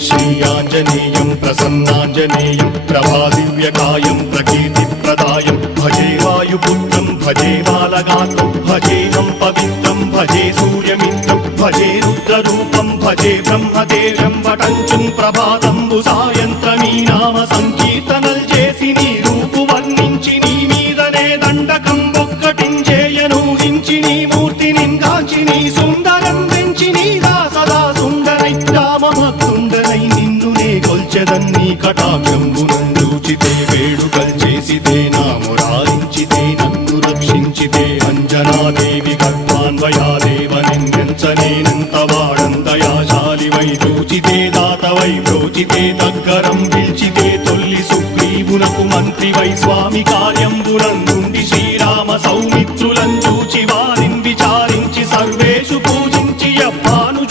श्रीयाञ्जनेयं प्रसन्नाञ्जनेयं प्रभादिव्यकायं प्रकीर्तिप्रदायं भजे वायुपुत्रं भजे बालगात्रं भजेऽहं पवित्रं भजे सूर्यमित्रं भजे रुद्ररूपं भजे ब्रह्मदेव्यं वटञ्चं ప్రభాతంబు సాయంత్రమీ నామ సంకీర్తనల్ చేసి నీ రూపు వర్ణించి నీ మీదనే దండకం ఒక్కటించేయను హించి నీ మూర్తి నింగాంచి నీ సుందరం పెంచి నీగా సదా సుందరై రామభక్తుండనై నిన్ను నే కొల్చెదన్నీ కటాక్షంబునందూచితే వేడుకల్ చేసితే నా మురారించితే నన్ను రక్షించితే అంజనాదేవి గర్భాన్వయాదేవ నిన్నెంచనేనంత వాడందయాశాలివై చూచితే దాతవై ప్రోచితే దగ్గరం పిలిచితే తొల్లి సుగ్రీవునకు మంత్రివై స్వామి కార్యంబునందుండి శ్రీరామ సౌమిత్రులం చూచి వారిని విచారించి సర్వేషు పూజించి అప్పాను